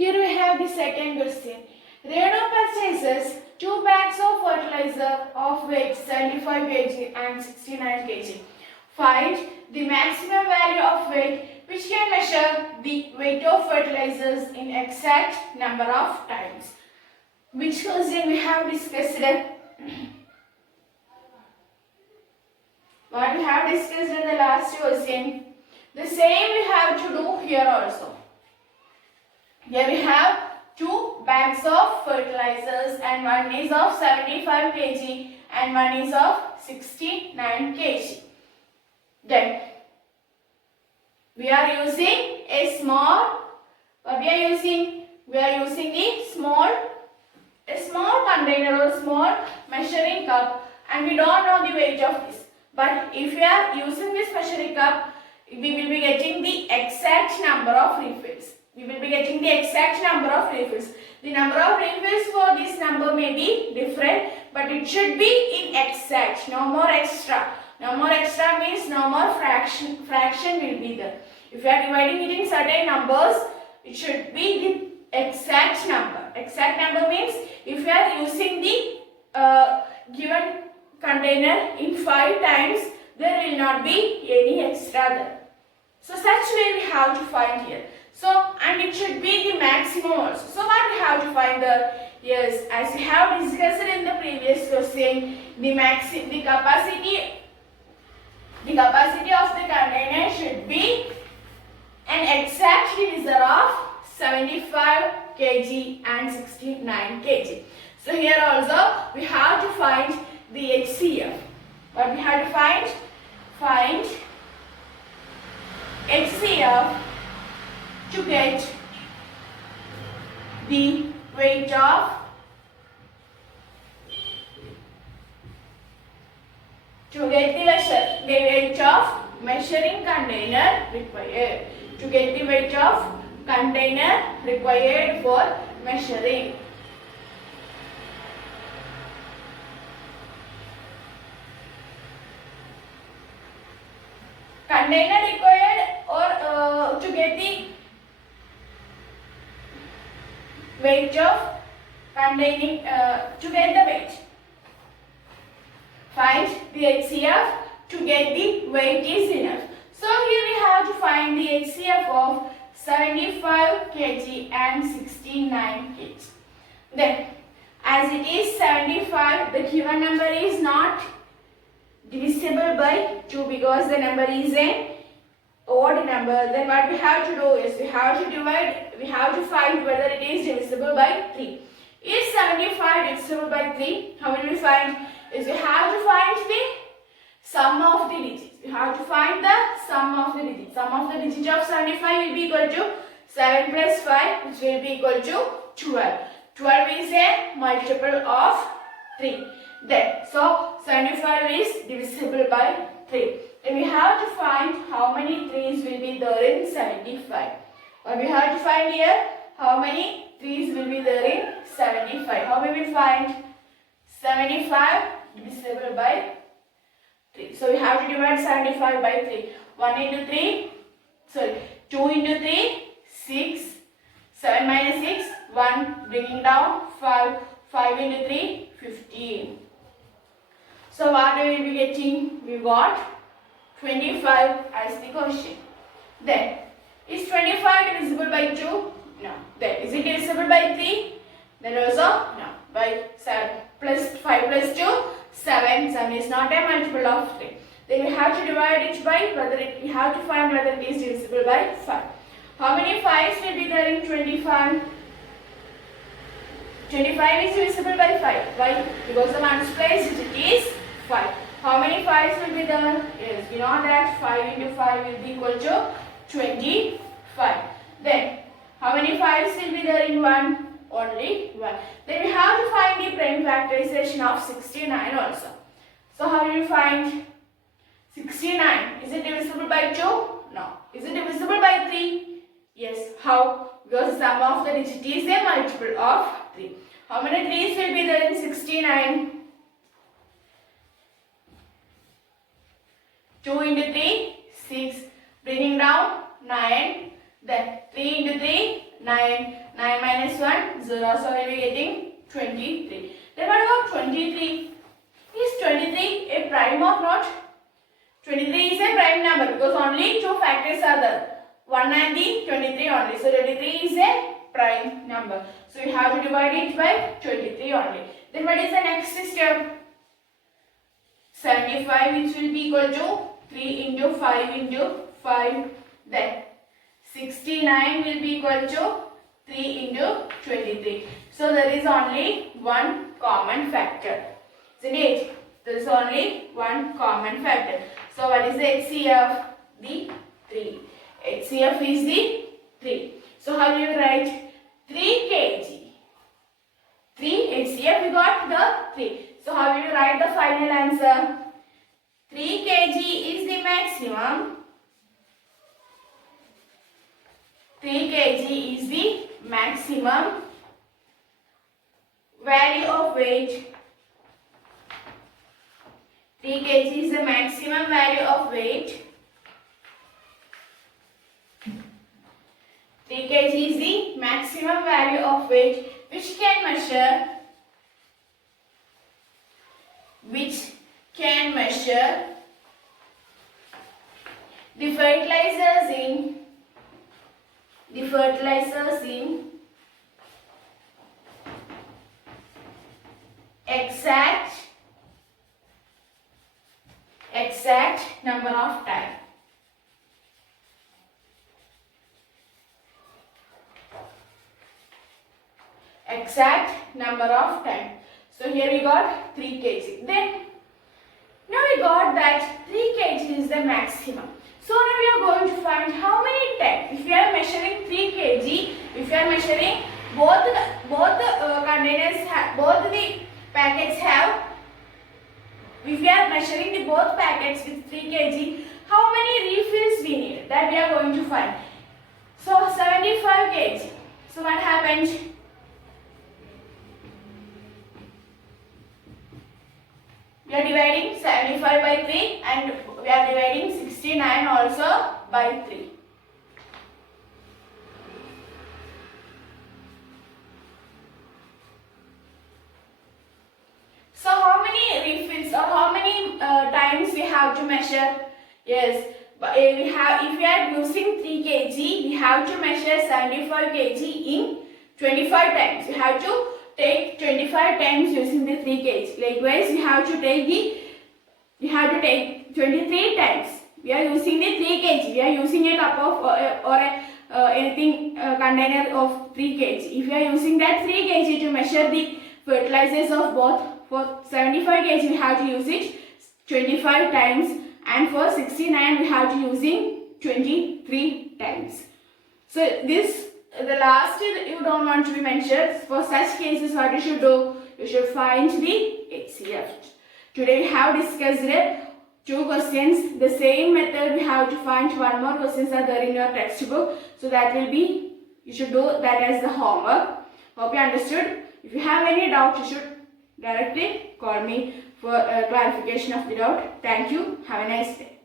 Here we have the second question. Renu purchases 2 bags of fertilizer of weight 75 kg and 69 kg. Find the maximum value of weight which can measure the weight of fertilizers in exact number of times. Which question we have discussed? What we have discussed in the last question. The same we have to do here also. Here we have 2 bags of fertilizers and one is of 75 kg and one is of 69 kg. Then we are using a small, what we are using? We are using a small container or small measuring cup, and we don't know the weight of this. But if we are using this measuring cup, we will be getting the exact number of refills. We will be getting the exact number of refills. The number of refills for this number may be different, but it should be in exact. No more extra. No more extra means no more fraction will be there. If you are dividing it in certain numbers, it should be the exact number. Exact number means if you are using the given container in 5 times, there will not be any extra there. So such way we have to find here. So, and it should be the maximum also. So what we have to find the, yes, as we have discussed in the previous question, the capacity of the container should be an exact divisor of 75 kg and 69 kg. So here also we have to find the HCF. What we have to find? Find HCF to get the weight of measuring container required. To get the weight of container required for measuring. Container required or to get the weight of containing, to get the weight. Find the HCF to get the weight is enough. So here we have to find the HCF of 75 kg and 69 kg. Then as it is 75, the given number is not divisible by 2 because the number is an odd number. Then what we have to do is we have to find whether it is divisible by 3. Is 75 divisible by 3? How will we find? Is we have to find the sum of the digits. We have to find the sum of the digits. Sum of the digit of 75 will be equal to 7 plus 5, which will be equal to 12. 12 is a multiple of 3. Then, so 75 is divisible by 3. Then we have to find how many 3's will be there in 75. What we have to find here, how many 3's will be there in 75. How will we find 75 divisible by 3? So we have to divide 75 by 3. 1 into 3, 2 into 3, 6, 7 minus 6, 1, bringing down 5, 5 into 3, 15. So what we will be getting? We got 25 as the question. Then, is 25 divisible by 2? No. Then, is it divisible by 3? Then also, no. By 7 plus 5 plus 2, 7. 7 is not a multiple of 3. Then we have to divide it by we have to find whether it is divisible by 5. How many 5's will be there in 25? 25 is divisible by 5. Why? Because the ones place digit is 5. How many 5's will be there? Yes, we know that 5 into 5 will be equal to 25. Then, how many 5's will be there in 1? Only 1. Then we have to find the prime factorization of 69 also. So, how will we find 69? Is it divisible by 2? No. Is it divisible by 3? Yes. How? Because the sum of the digit is a multiple of 3. How many 3's will be there in 69? 2 into 3, 6. Bringing down 9. Then 3 into 3, 9. 9 0, so we'll be getting 23. Then what about 23? Is 23 a prime or not? 23 is a prime number because only two factors are there. 1 and the 23 only. So 23 is a prime number. So we have to divide it by 23 only. Then what is the next step? 75, which will be equal to 3 into 5 into 5. Then 69 will be equal to 3 into 23. So there is only one common factor. Isn't it? There is only one common factor. So what is the HCF? The 3. HCF is the 3. So how do you write? 3 kg. 3 HCF, we got the 3. So how will you write the final answer? 3 kg is the maximum. 3 kg is the maximum value of weight. 3 kg is the maximum value of weight. 3 kg is the maximum value of weight which can measure the fertilizers in exact number of time. Exact number of time. So here we got 3 kg. Then now we got that 3 kg is the maximum. So now we are going to find how many times. If we are measuring 3 kg, if we are measuring both the containers, both the packets have. If we are measuring the both packets with 3 kg, how many refills we need? That we are going to find. So 75 kg. So what happens? We are dividing 75 by 3 and we are dividing 69 also by 3. So how many refills or how many times we have to measure? Yes, but if we are using 3 kg, we have to measure 75 kg in 25 times. We have to take 25 times using the 3 kg. Likewise, we have to take 23 times. We are using the 3 kg. We are using a cup of container of 3 kg. If we are using that 3 kg to measure the fertilizers of both, for 75 kg we have to use it 25 times, and for 69 we have to using 23 times. So this the last you don't want to be mentioned. For such cases, what you should do? You should find the HCF. Today we have discussed 2 questions. The same method we have to find 1 more questions are there in your textbook. So that will be, you should do that as the homework. Hope you understood. If you have any doubt, you should directly call me for clarification of the doubt. Thank you. Have a nice day.